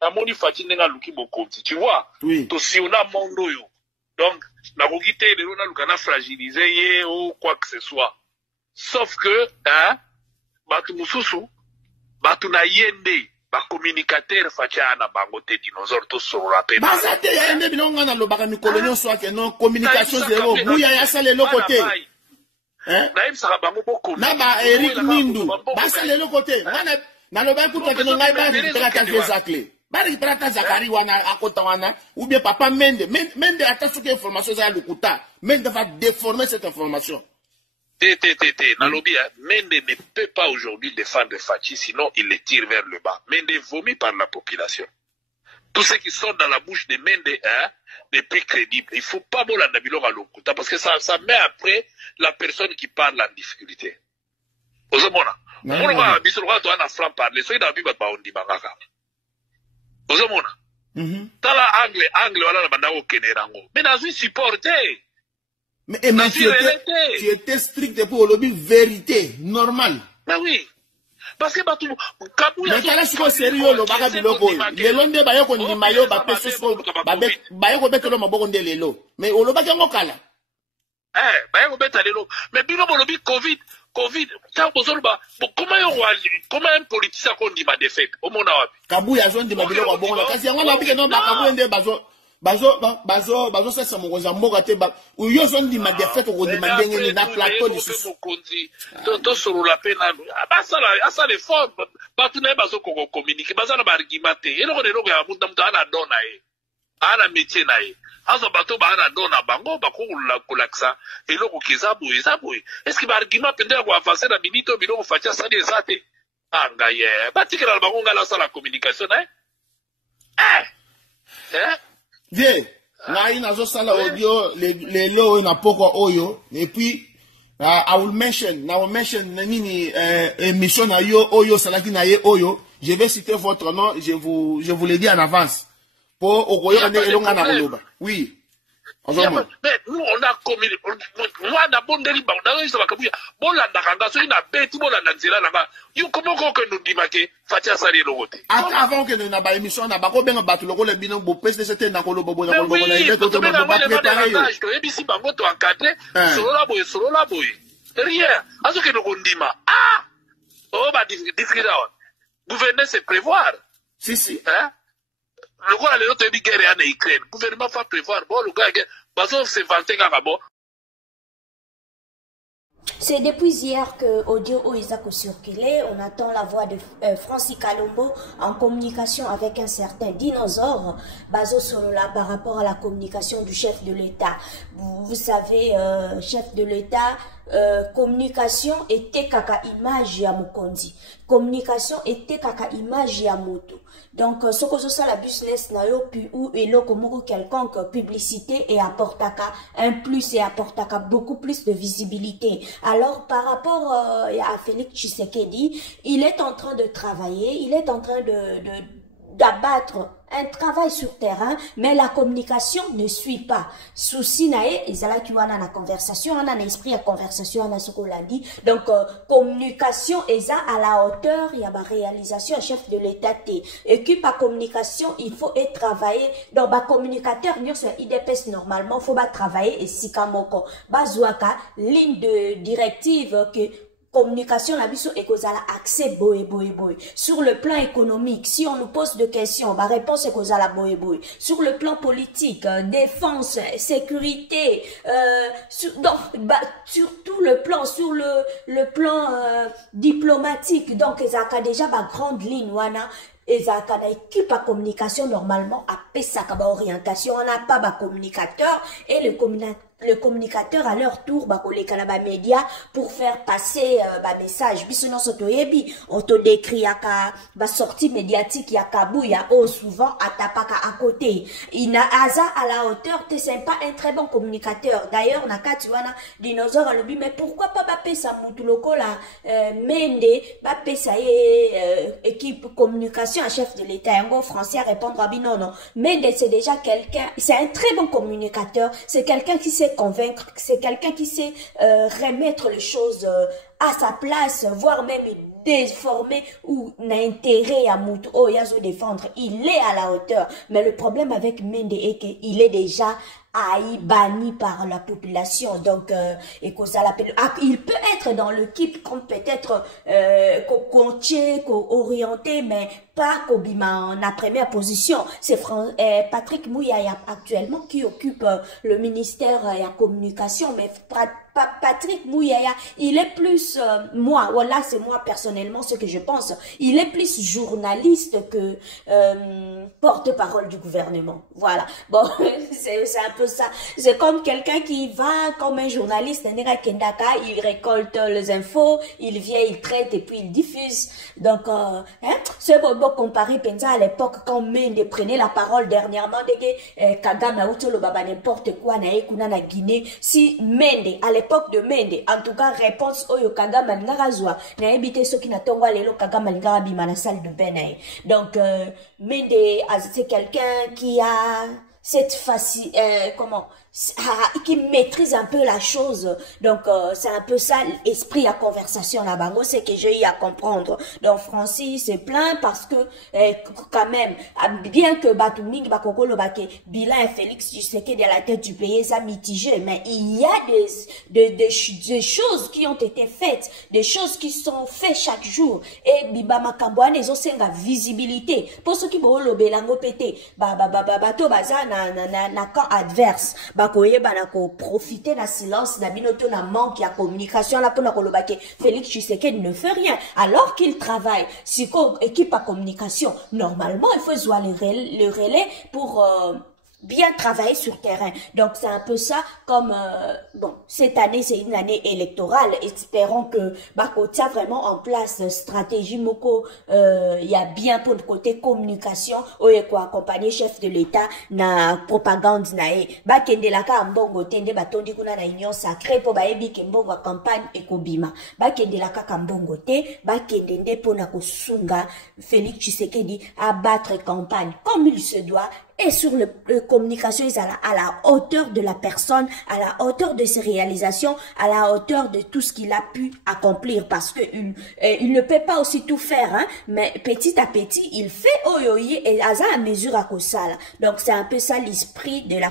Amoni Fatinenga Luki Bokonti, tu vois? Oui. To si on a mondo yo. Donc, na rogite de l'on a l'ukana fragilisé ye ou quoi que ce soit. Sauf que, hein, batu mususu, batu na yende, ba communicateur fachana bangote dinosaure to sorola pe. Bazate yende bilonga na lobaka mikolo nyonso ake non communication zéro. Buya ya sale le côté. Hein? Na ba Eric Mindu, ba sale le côté. Na lobaka kuta ke non ngai ba trata Zakle. Bari trata Zakari wana akota wana ou bien papa Mende. Mende attention que information za lukuta. Mende va déformer cette information. Nalobi, Mende ne peut pas aujourd'hui défendre Fachi, sinon il les tire vers le bas. Mende vomit par la population. Tous ceux qui sont dans la bouche de Mende, hein, n'est plus crédible. Il ne faut pas bolanda bilonga lokuta parce que ça met après la personne qui parle en difficulté. Ozomona. Mona bisolwa to ana flam parler, so ina biba ba ondi bangaka. Ozomona. Tala angle wala na bandako kenerango. Mais na zui supporter. Mais tu étais strict pour le vérité, normal. Mais oui. Parce que Batou, mais t'as l'air sérieux, le bagage de l'eau. Les londes bayoko ni mayo, bayoko bête l'homme bon de l'élo. Mais au loba qu'un kala. Bayoko bête l'élo. Mais bilo bolobi Covid, tant besoin ba. Comment un politicien qu'on dit ma défaite au monde arabe. Kabouya zone de ma bilo bon. Kasi yango na bike non ba kabouya nde bazo sasa mokoza mboka te ba uyo zone di ma défaite ko di mandenge ni na plateau du sous to solo la pena asa les formes batu na bazo ko communiquer bazana ba argumenter eloko de loko ya mutu ana dona ana métier na asa bato ba ana dona bango ba ko la ksa eloko kizabu est-ce que ba argument pende ko avancer na minute biloko facha ça des até anga ye batikela bango ngala sa la communication Viens, ngai nazo sala audio les low na poko oyo et puis I will mention nini émission na yo oyo salaki na ye oyo, je vais citer votre nom, je vous le dis en avance pour okoyo ande elonga na koloba. Oui. Mais nous on a communiqué moi na bondeli ba na yo bakabuya bolanda kanga so ina beti bolanda nzela na ba yo comment ko nous dimake fatia sali logote avant que na ba émission na ba ko benga batu lokole bino bo peste c'était na koloba bo na koloba na ile to to ba préparer yo to ebisi bango to encadrer solo la boy rien aso que nous ndima oh ba difficile gouverner c'est prévoir si hein. Le gouvernement a l'autre guerre en Ukraine. Le gouvernement va prévoir. Bon, le gars, parce se vanter quand même. C'est depuis hier que Audio Oisako circulé. On attend la voix de Francis Kalombo en communication avec un certain dinosaure. Bazo Solola par rapport à la communication du chef de l'État. Vous savez, chef de l'État, communication était kaka image ya Mokondi. Communication était kaka image ya moto. Donc, ce que ça la business na yo puis ou elo comme quelconque publicité et apportaka un plus et apportaka beaucoup plus de visibilité. Alors, par rapport à Félix Tshisekedi, il est en train de travailler, il est en train d'abattre un travail sur terrain, mais la communication ne suit pas. Souci nae, ezala ki wana na conversation, on a un esprit à conversation, on a ce qu'on l'a dit. Donc, communication eza à la hauteur, il y a ma réalisation, un chef de l'État té. Équipe à communication, il faut être travaillé. Donc, ba communicateur, nous sur IDPS normalement, faut pas travailler et si kamoko. Bazouaka, ligne de directive que communication la biso et cause à accès boy. Sur le plan économique, si on nous pose des questions, ma réponse est cause à la boy. Sur le plan politique, défense, sécurité, sur tout le plan, sur le plan diplomatique, donc ils ont déjà ma grande ligne wana. Et ça, quand équipe à communication, normalement, à Pessaka, orientation, on n'a pas de communicateur, et le communicateur à leur tour, les médias, pour faire passer message. Bisounon sotoyebi, on te décrit à sortie médiatique, ya kabou, ya souvent, à tapaka à côté. Il n'a asa à la hauteur, t'es sympa, un très bon communicateur. D'ailleurs, on a tu vois, dinosaure, on le dit, mais pourquoi pas Pessa Moutuloko là, Mende, Pessa équipe communication, un chef de l'État, un gros français à répondre à non. Mende, c'est déjà quelqu'un, c'est un très bon communicateur, c'est quelqu'un qui sait convaincre, c'est quelqu'un qui sait remettre les choses à sa place, voire même déformé ou n'a intérêt à Moutou, oh, Yazo défendre, il est à la hauteur. Mais le problème avec Mende est qu'il est déjà banni par la population. Donc, et que ça l'appelle, il peut être dans l'équipe comme peut-être coaché, orienté, mais pas Kobima en la première position. C'est Patrick Mouyaya actuellement qui occupe le ministère de la communication, mais Patrick Mouyaya, il est plus, moi, voilà, c'est moi personnellement ce que je pense, il est plus journaliste que porte-parole du gouvernement. Voilà. Bon, c'est un peu ça. C'est comme quelqu'un qui va comme un journaliste, il récolte les infos, il vient, il traite et puis il diffuse. Donc, c'est beau comparer Penza à l'époque quand Mende prenait la parole dernièrement, dès que Kagame a outé le baba n'importe quoi, na Guinée, si Mende, à l'époque de Mende, en tout cas, réponse Oyo Kagame n'garazwa, n'a évité ceux qui n'attendent pas les Kagame n'garabima na salle de bain. Donc, Mende, c'est quelqu'un qui a cette qui maîtrise un peu la chose. Donc, c'est un peu ça l'esprit à conversation là-bas. Moi, c'est que j'ai eu à comprendre. Donc, Francis se plaint parce que, quand même, bien que Batuming, Bakokolo, Bilan et Félix, tu sais que de la tête du pays, ça mitigé, mais il y a des choses qui ont été faites, des choses qui sont faites chaque jour. Et Biba Makambouane, ils ont la visibilité. Pour ceux qui vont le bélango pété, bato baza na camp adverse. Bakoye banako profiter na silence na binoto na manque ya communication là pour na kolobake Félix Tshisekedi ne fait rien alors qu'il travaille si équipe à communication normalement il faut jouer le relais pour bien travailler sur terrain. Donc c'est un peu ça comme bon, cette année c'est une année électorale, espérons que Bakotia vraiment en place stratégie moko il y a bien pour le côté communication oye quoi accompagner chef de l'état na propagande nae bakende la ka mbongo tende batondi kuna na union sacrée pour baebi ke mbongo campagne ekobima bakende la ka mbongo te bakende nde pona kosunga Félix Tshisekedi à battre campagne comme il se doit. Et sur la communication, ils sont à la hauteur de la personne, à la hauteur de ses réalisations, à la hauteur de tout ce qu'il a pu accomplir. Parce que il ne peut pas aussi tout faire, hein, mais petit à petit, il fait oyoyi et à mesure à cause ça. Donc c'est un peu ça l'esprit de la